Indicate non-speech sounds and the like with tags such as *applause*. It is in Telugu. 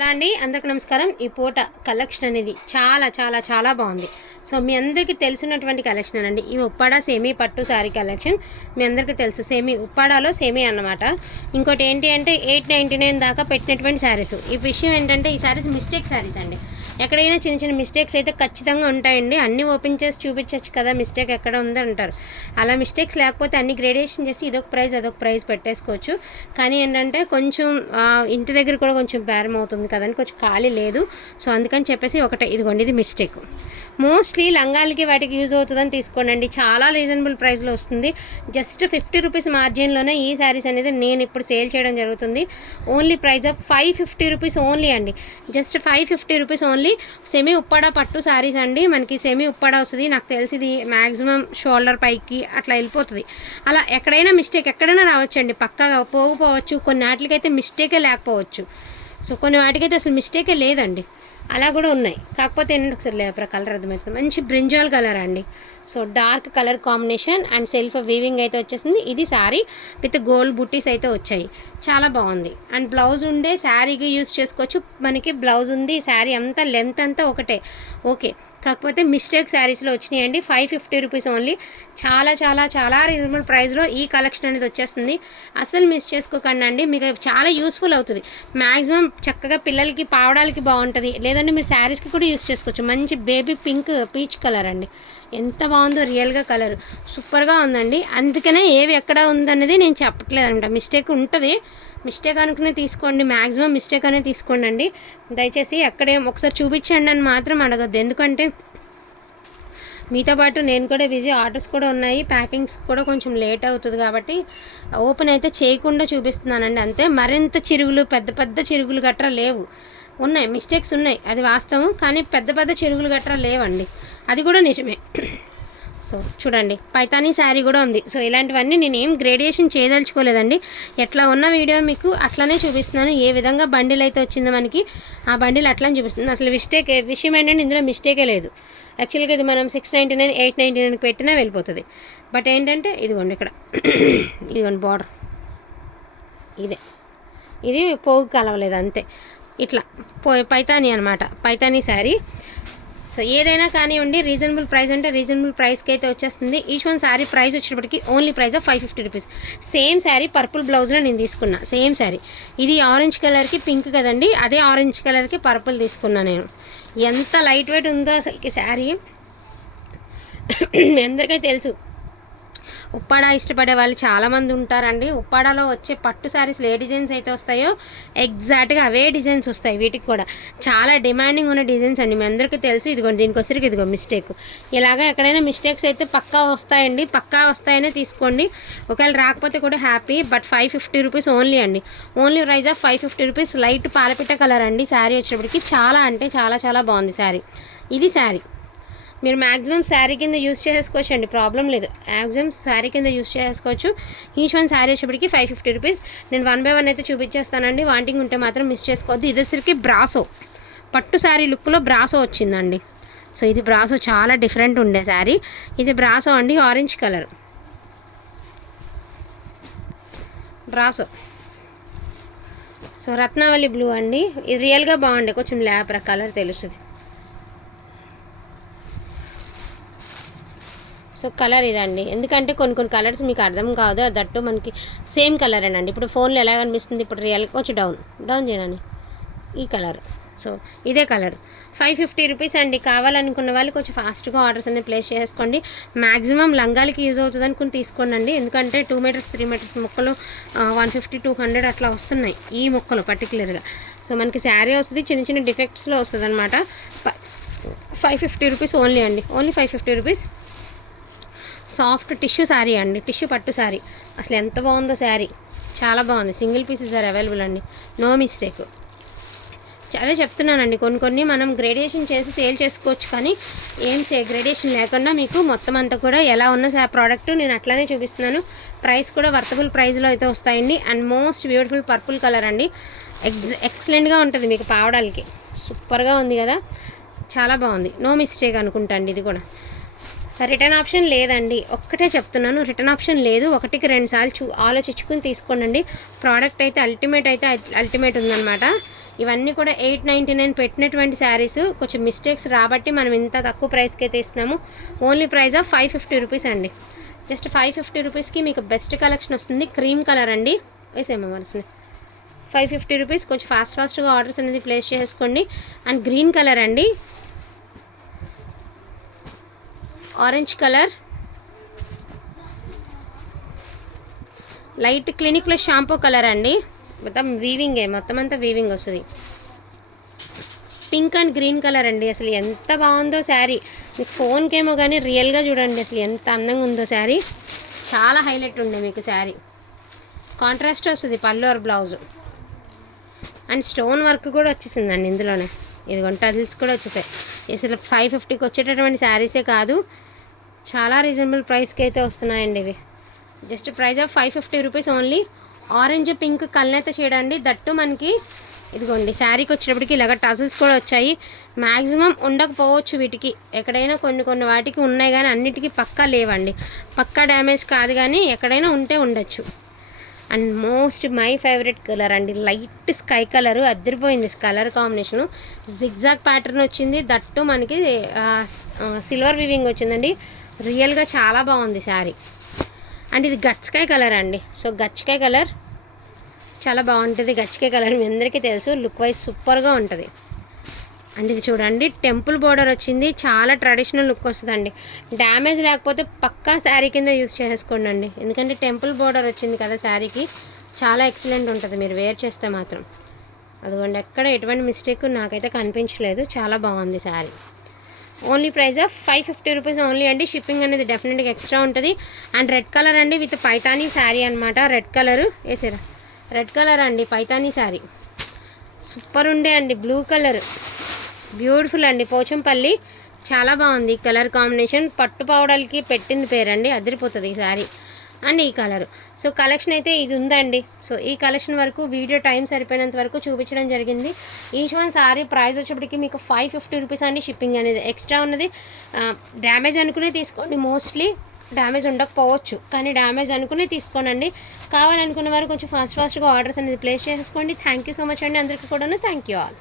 అలా అండి? అందరికి నమస్కారం. ఈ పూట కలెక్షన్ అనేది చాలా చాలా చాలా బాగుంది. సో మీ అందరికీ తెలిసినటువంటి కలెక్షన్ అండి ఈ ఉప్పాడ సేమీ పట్టు శారీ కలెక్షన్. మీ అందరికీ తెలుసు. సేమీ ఉప్పాడాలో సేమీ అన్నమాట. ఇంకోటి ఏంటి అంటే ఎయిట్ నైంటీ నైన్ దాకా పెట్టినటువంటి శారీస్ ఈ విషయం ఏంటంటే ఈ శారీస్ మిస్టేక్ శారీస్ అండి. ఎక్కడైనా చిన్న చిన్న మిస్టేక్స్ అయితే ఖచ్చితంగా ఉంటాయండి. అన్నీ ఓపెన్ చేసి చూపించవచ్చు కదా మిస్టేక్ ఎక్కడ ఉందంటారు అలా మిస్టేక్స్ లేకపోతే అన్ని గ్రేడేషన్ చేసి ఇదొక ప్రైస్ అదొక ప్రైజ్ పెట్టేసుకోవచ్చు. కానీ ఏంటంటే కొంచెం ఇంటి దగ్గర కూడా కొంచెం బేరం అవుతుంది కదండి. కొంచెం ఖాళీ లేదు. సో అందుకని చెప్పేసి ఒకటే ఇదిగోండి ఇది మిస్టేక్ మోస్ట్లీ లంగాలకి వాటికి యూజ్ అవుతుందని తీసుకోండి చాలా రీజనబుల్ ప్రైస్లో వస్తుంది. జస్ట్ ఫిఫ్టీ రూపీస్ మార్జిన్లోనే ఈ శారీస్ అనేది నేను ఇప్పుడు సేల్ చేయడం జరుగుతుంది. Only price of five fifty rupees only అండి. Just five fifty rupees only semi Uppada పట్టు శారీస్ అండి. మనకి సెమీ ఉప్పాడా వస్తుంది. నాకు తెలిసి ఇది మ్యాక్సిమం షోల్డర్ పైకి అట్లా వెళ్ళిపోతుంది. అలా ఎక్కడైనా మిస్టేక్ ఎక్కడైనా రావచ్చండి. పక్కాగా పోకపోవచ్చు. కొన్ని వాటికైతే మిస్టేకే లేకపోవచ్చు. సో కొన్ని వాటికైతే అసలు మిస్టేకే లేదండి. అలా కూడా ఉన్నాయి. కాకపోతే ఏంటంటే ఒకసారి లేపర కలర్ అర్థమవుతుంది. మంచి బ్రింజాల్ కలర్ అండి. So dark colour combination and self weaving అయితే వచ్చేసింది. ఇది శారీ విత్ గోల్డ్ బుట్టీస్ అయితే వచ్చాయి. చాలా బాగుంది. అండ్ బ్లౌజ్ ఉండే శారీకి యూస్ చేసుకోవచ్చు. మనకి బ్లౌజ్ ఉంది శారీ అంతా లెంత్ అంతా ఒకటే. ఓకే. కాకపోతే మిస్టేక్ శారీస్లో వచ్చినాయండి. Five fifty rupees only. చాలా చాలా చాలా రీజనబుల్ ప్రైస్లో ఈ కలెక్షన్ అనేది వచ్చేస్తుంది. అస్సలు మిస్ చేసుకోకండి అండి. మీకు చాలా యూస్ఫుల్ అవుతుంది. మ్యాక్సిమం చక్కగా పిల్లలకి పావడాలకి బాగుంటుంది. లేదంటే మీరు శారీస్కి కూడా యూస్ చేసుకోవచ్చు. మంచి బేబీ పింక్ పీచ్ కలర్ అండి. ఎంత బాగుందో రియల్గా కలర్. సూపర్గా ఉందండి. అందుకనే ఏవి ఎక్కడ ఉందన్నది నేను చెప్పట్లేదు అనమాట మిస్టేక్ ఉంటుంది. మిస్టేక్ అనుకునే తీసుకోండి. మ్యాక్సిమం మిస్టేక్ అనే తీసుకోండి అండి దయచేసి ఎక్కడే ఒకసారి చూపించండి అని మాత్రం అడగద్దు. ఎందుకంటే మీతో పాటు నేను కూడా బిజీ. ఆర్డర్స్ కూడా ఉన్నాయి. ప్యాకింగ్స్ కూడా కొంచెం లేట్ అవుతుంది కాబట్టి ఓపెన్ అయితే చేయకుండా చూపిస్తున్నానండి. అంతే. మరింత చిరుగులు పెద్ద పెద్ద చిరుగులు గట్రా లేవు. ఉన్నాయి. మిస్టేక్స్ ఉన్నాయి. అది వాస్తవం. కానీ పెద్ద పెద్ద చిరుగులు గట్రా లేవండి. అది కూడా నిజమే. సో చూడండి పైతానీ శారీ కూడా ఉంది. సో ఇలాంటివన్నీ నేను ఏం గ్రేడియేషన్ చేయదలుచుకోలేదండి. ఎట్లా ఉన్న వీడియో మీకు అట్లనే చూపిస్తున్నాను. ఏ విధంగా బండిల్ అయితే వచ్చిందో మనకి ఆ బండిల్ అట్లనే చూపిస్తుంది అసలు మిస్టేక్ విషయం ఏంటంటే ఇందులో మిస్టేకే లేదు. యాక్చువల్గా ఇది మనం six ninety nine eight ninety నైన్కి పెట్టినా వెళ్ళిపోతుంది. బట్ ఏంటంటే ఇదిగోండి ఇక్కడ. *coughs* ఇదిగోండి బార్డర్ ఇదే. ఇది పోగు కలవలేదు అంతే. ఇట్లా పో పైతానీ అనమాట పైతానీ శారీ. సో ఏదైనా కానివ్వండి రీజనబుల్ ప్రైస్ అంటే రీజనబుల్ ప్రైస్కి అయితే వచ్చేస్తుంది. ఈచ్ వన్ శారీ ప్రైస్ వచ్చేటప్పటికి only price of five fifty rupees same sari purple బ్లౌజ్లో నేను తీసుకున్నా. సేమ్ శారీ ఇది ఆరెంజ్ కలర్కి పింక్ కదండి అదే ఆరెంజ్ కలర్కి పర్పుల్ తీసుకున్నా నేను. ఎంత లైట్ వెయిట్ ఉందో అసలుకి శారీ *coughs* అందరికీ తెలుసు. ఉప్పాడ ఇష్టపడే వాళ్ళు చాలామంది ఉంటారండి. ఉప్పాడలో వచ్చే పట్టు శారీస్లో ఏ డిజైన్స్ అయితే వస్తాయో ఎగ్జాక్ట్గా అవే డిజైన్స్ వస్తాయి వీటికి కూడా. చాలా డిమాండింగ్ ఉన్న డిజైన్స్ అండి. మీ అందరికీ తెలుసు. ఇదిగోండి దీనికి ఇదిగో మిస్టేక్. ఇలాగా ఎక్కడైనా మిస్టేక్స్ అయితే పక్కా వస్తాయండి. పక్కా వస్తాయనే తీసుకోండి. ఒకవేళ రాకపోతే కూడా happy. But five fifty rupees only అండి. Only price of five fifty rupees. Light పాలపిట్ట colour అండి. శారీ వచ్చేటప్పటికి చాలా అంటే చాలా చాలా బాగుంది శారీ ఇది శారీ మీరు మ్యాక్సిమం శారీ కింద యూస్ చేసేసుకోవచ్చు అండి. ప్రాబ్లం లేదు. మ్యాక్సిమం శారీ కింద యూస్ చేసుకోవచ్చు ఈచ్ వన్ శారీ వచ్చేప్పటికి ఫైవ్ ఫిఫ్టీ రూపీస్ నేను వన్ బై వన్ అయితే చూపించేస్తానండి. వాంటింగ్ ఉంటే మాత్రం మిస్ చేసుకోవద్దు. ఇది బ్రాసో పట్టు శారీ లుక్లో బ్రాసో వచ్చిందండి. సో ఇది బ్రాసో చాలా డిఫరెంట్ ఉండే శారీ ఇది బ్రాసో అండి orange colour brasso so Ratnavali blue అండి. ఇది రియల్గా బాగుండే. కొంచెం ల్యాబ్రా కలర్ తెలుస్తుంది. సో కలర్ ఇదండి. ఎందుకంటే కొన్ని కొన్ని కలర్స్ మీకు అర్థం కాదు దట్టు మనకి సేమ్ కలరేనండి. ఇప్పుడు ఫోన్లో ఎలా కనిపిస్తుంది? ఇప్పుడు రియల్ కొంచెం డౌన్ డౌన్ చేయండి. ఈ కలర్. సో ఇదే కలర్. ఫైవ్ ఫిఫ్టీ రూపీస్ అండి. కావాలనుకున్న వాళ్ళు కొంచెం ఫాస్ట్గా ఆర్డర్స్ అనేది ప్లేస్ చేసుకోండి. మ్యాక్సిమం లంగాలకి యూజ్ అవుతుంది అనుకుని తీసుకోండి ఎందుకంటే టూ మీటర్స్ త్రీ మీటర్స్ ముక్కలు వన్ ఫిఫ్టీ టూ హండ్రెడ్ అట్లా వస్తున్నాయి ఈ ముక్కలు పర్టికులర్గా సో మనకి శారీ వస్తుంది చిన్న చిన్న డిఫెక్ట్స్లో వస్తుంది అనమాట ఫైవ్ ఫిఫ్టీ రూపీస్ ఓన్లీ అండి. Only five fifty rupees soft tissue sari అండి టిష్యూ పట్టు శారీ. అసలు ఎంత బాగుందో శారీ. చాలా బాగుంది. సింగిల్ పీసెస్ ఆర్ అవైలబుల్ అండి. No mistake. అదే చెప్తున్నానండి కొన్ని కొన్ని మనం గ్రేడియేషన్ చేసి సేల్ చేసుకోవచ్చు కానీ ఏం సే గ్రేడియేషన్ లేకుండా మీకు మొత్తం అంతా కూడా ఎలా ఉన్న ప్రోడక్ట్ నేను అట్లానే చూపిస్తున్నాను. ప్రైస్ కూడా వర్తబుల్ ప్రైస్లో అయితే వస్తాయండి. And most beautiful purple colour అండి. ఎక్స్ ఎక్సలెంట్గా ఉంటుంది మీకు పావడాలకి. సూపర్గా ఉంది కదా. చాలా బాగుంది. నో మిస్టేక్ అనుకుంటా అండి ఇది కూడా. రిటర్న్ ఆప్షన్ లేదండి. ఒక్కటే చెప్తున్నాను రిటర్న్ ఆప్షన్ లేదు. ఒకటికి రెండు సార్లు చూ ఆలోచించుకుని తీసుకోండి ప్రోడక్ట్ అయితే అల్టిమేట్ అయితే అల్టిమేట్ ఉందన్నమాట. ఇవన్నీ కూడా ఎయిట్ నైంటీ నైన్ పెట్టినటువంటి శారీస్. కొంచెం మిస్టేక్స్ రాబట్టి మనం ఇంత తక్కువ ప్రైస్కి అయితే ఇస్తున్నాము. Only price of five fifty rupees అండి. జస్ట్ ఫైవ్ ఫిఫ్టీ రూపీస్కి మీకు బెస్ట్ కలెక్షన్ వస్తుంది. క్రీమ్ కలర్ అండి. వేసేమో వరుసని ఫైవ్ ఫిఫ్టీ రూపీస్ కొంచెం ఫాస్ట్ ఫాస్ట్గా ఆర్డర్స్ అనేది ప్లేస్ చేసుకోండి. అండ్ గ్రీన్ కలర్ అండి. Orange colour. లైట్ క్లినిక్లో షాంపూ కలర్ అండి. మొత్తం వీవింగే మొత్తం అంతా వీవింగ్ వస్తుంది. పింక్ అండ్ గ్రీన్ కలర్ అండి. అసలు ఎంత బాగుందో శారీ. మీకు ఫోన్కేమో కానీ రియల్గా చూడండి అసలు ఎంత అందంగా ఉందో శారీ. చాలా హైలైట్ ఉండే మీకు శారీ. కాంట్రాస్ట్ వస్తుంది పళ్ళు బ్లౌజ్. అండ్ స్టోన్ వర్క్ కూడా వచ్చేసిందండి ఇందులోనే. ఇదిగోండి టజిల్స్ కూడా వచ్చేసాయి. అసలు ఫైవ్ ఫిఫ్టీకి వచ్చేటటువంటి శారీసే కాదు. చాలా రీజనబుల్ ప్రైస్కి అయితే వస్తున్నాయండి ఇవి. Just price of five fifty rupees only orange pink కల్నేత shade అండి దట్టు మనకి ఇదిగోండి శారీకి వచ్చేటప్పటికి ఇలాగ టజల్స్ కూడా వచ్చాయి. మ్యాక్సిమం ఉండకపోవచ్చు వీటికి. ఎక్కడైనా కొన్ని కొన్ని వాటికి ఉన్నాయి కానీ అన్నిటికీ పక్కా లేవండి. పక్కా డ్యామేజ్ కాదు కానీ ఎక్కడైనా ఉంటే ఉండొచ్చు. And most my favourite colour అండి. లైట్ స్కై కలర్ అద్దరిపోయింది కలర్ కాంబినేషను జిగ్జాగ్ ప్యాటర్న్ వచ్చింది. దట్టు మనకి సిల్వర్ వివింగ్ వచ్చిందండి. రియల్గా చాలా బాగుంది శారీ. అండ్ ఇది గచ్చకాయ కలర్ అండి. సో గచ్చకాయ కలర్ చాలా బాగుంటుంది. గచ్చకాయ కలర్ మీ అందరికీ తెలుసు. లుక్ వైజ్ సూపర్గా ఉంటుంది. అండ్ ఇది చూడండి టెంపుల్ బోర్డర్ వచ్చింది. చాలా ట్రెడిషనల్ లుక్ వస్తుందండి. డ్యామేజ్ లేకపోతే పక్కా శారీ కింద యూస్ చేసుకోండి అండి ఎందుకంటే టెంపుల్ బోర్డర్ వచ్చింది కదా శారీకి. చాలా ఎక్సలెంట్ ఉంటుంది. మీరు వేర్ చేస్తే మాత్రం. అదిగోండి ఎక్కడ ఎటువంటి మిస్టేక్ నాకైతే కనిపించలేదు. చాలా బాగుంది sari. Only price of five fifty rupees only అండి. షిప్పింగ్ అనేది డెఫినెట్గా ఎక్స్ట్రా ఉంటుంది. అండ్ రెడ్ కలర్ అండి విత్ పైతానీ శారీ అనమాట రెడ్ కలర్ వేసారా రెడ్ కలర్ అండి పైతానీ శారీ సూపర్ ఉండే అండి బ్లూ కలర్ బ్యూటిఫుల్ అండి పోచంపల్లి. చాలా బాగుంది కలర్ కాంబినేషన్ పట్టు పౌడర్కి పెట్టింది పేరండి అదిరిపోతుంది ఈ శారీ అండ్ ఈ కలర్. సో కలెక్షన్ అయితే ఇది ఉందండి. సో ఈ కలెక్షన్ వరకు వీడియో టైం సరిపోయినంత వరకు చూపించడం జరిగింది. ఈచ్ వన్ సారీ ప్రైస్ వచ్చేప్పటికి మీకు ఫైవ్ ఫిఫ్టీ రూపీస్ అండి షిప్పింగ్ అనేది. ఎక్స్ట్రా ఉన్నది డ్యామేజ్ అనుకునే తీసుకోండి. మోస్ట్లీ డ్యామేజ్ ఉండకపోవచ్చు కానీ డ్యామేజ్ అనుకునే తీసుకోనండి. కావాలనుకున్న వారు కొంచెం ఫాస్ట్ ఫాస్ట్గా ఆర్డర్స్ అనేది ప్లేస్ చేసుకోండి థ్యాంక్ యూ సో మచ్ అండి అందరికీ కూడా థ్యాంక్ యూ ఆల్.